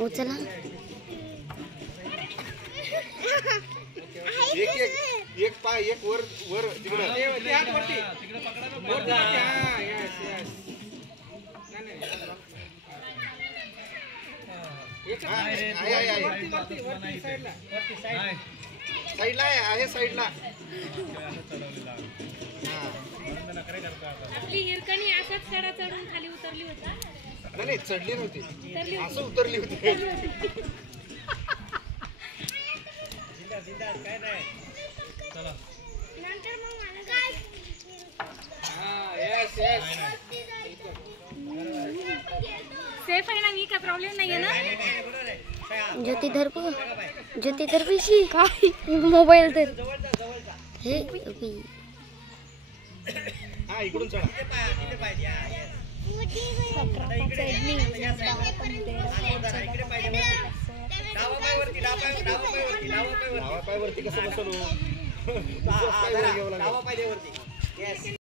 उचला एक पाय एक वर वर तिकडे हात वरती वरती हां यस यस वरती साईडला आहे साईडला आपली हिरकणी असंच चढा चढून खाली उतरली होता नाही चढली नव्हती असं उतरली होती काय नाही चला नंतर मग मला काय हां यस यस सेफ आहे ना मी काय प्रॉब्लेम नाहीये ना ज्योती धर पिशी काय मोबाईल तर हे हां इकडून चढा इथे पाहिजे डावा पाय वरती कसं बसवलो डावा पाय वरती